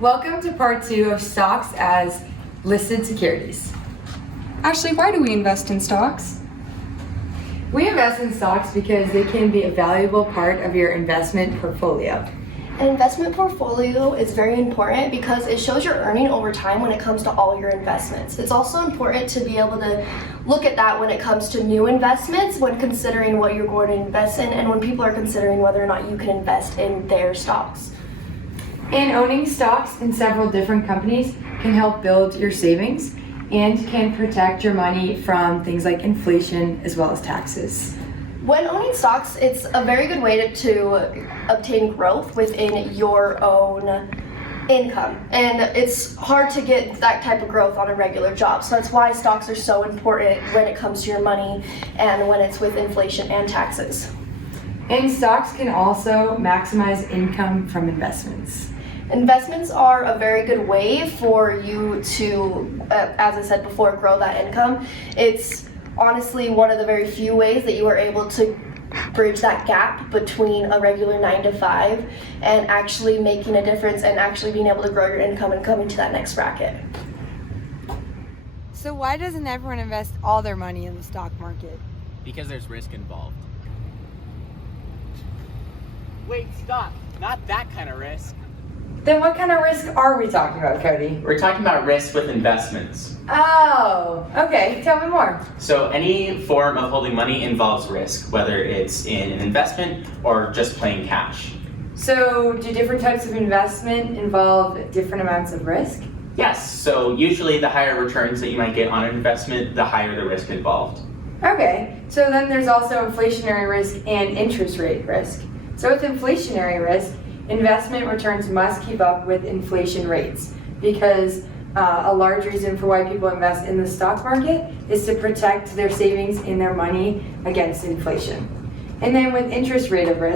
Welcome to part 2 of stocks as listed securities. Ashley, why do we invest in stocks? We invest in stocks because they can be a valuable part of your investment portfolio. An investment portfolio is very important because it shows your earning over time when it comes to all your investments. It's also important to be able to look at that when it comes to new investments, when considering what you're going to invest in, and when people are considering whether or not you can invest in their stocks. And owning stocks in several different companies can help build your savings and can protect your money from things like inflation as well as taxes. When owning stocks, it's a very good way to obtain growth within your own income. And it's hard to get that type of growth on a regular job. So that's why stocks are so important when it comes to your money and when it's with inflation and taxes. And stocks can also maximize income from investments. Investments are a very good way for you to, as I said before, grow that income. It's honestly one of the very few ways that you are able to bridge that gap between a regular 9 to 5 and actually making a difference and actually being able to grow your income and coming to that next bracket. So why doesn't everyone invest all their money in the stock market? Because there's risk involved. Wait, stop. Not that kind of risk. Then what kind of risk are we talking about, Cody? We're talking about risk with investments. Oh, okay. Tell me more. So any form of holding money involves risk, whether it's in an investment or just plain cash. So do different types of investment involve different amounts of risk? Yes, so usually the higher returns that you might get on an investment, the higher the risk involved. Okay, so then there's also inflationary risk and interest rate risk. So with inflationary risk, investment returns must keep up with inflation rates because a large reason for why people invest in the stock market is to protect their savings and their money against inflation. And then with interest rate of risk,